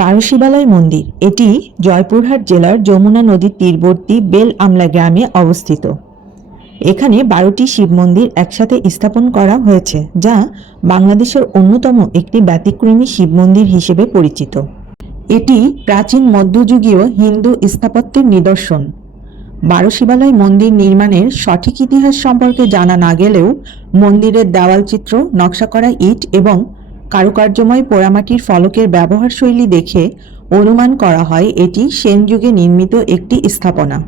বারোশিবালয় মন্দির। এটি জয়পুরহাট জেলার যমুনা নদীর তীরবর্তী বেল আমলা গ্রামে অবস্থিত। এখানে বারোটি শিব মন্দির একসাথে স্থাপন করা হয়েছে, যা বাংলাদেশের অন্যতম একটি ব্যতিক্রমী শিব মন্দির হিসেবে পরিচিত। এটি প্রাচীন মধ্যযুগীয় হিন্দু স্থাপত্যের নিদর্শন। বারোশিবালয় মন্দির নির্মাণের সঠিক ইতিহাস সম্পর্কে জানা না গেলেও মন্দিরের দেওয়াল চিত্র, নকশা করা ইট এবং কারুকার্যময় পোড়ামাটির ফলকের ব্যবহার শৈলী দেখে অনুমান করা হয় এটি সেন যুগে নির্মিত একটি স্থাপনা।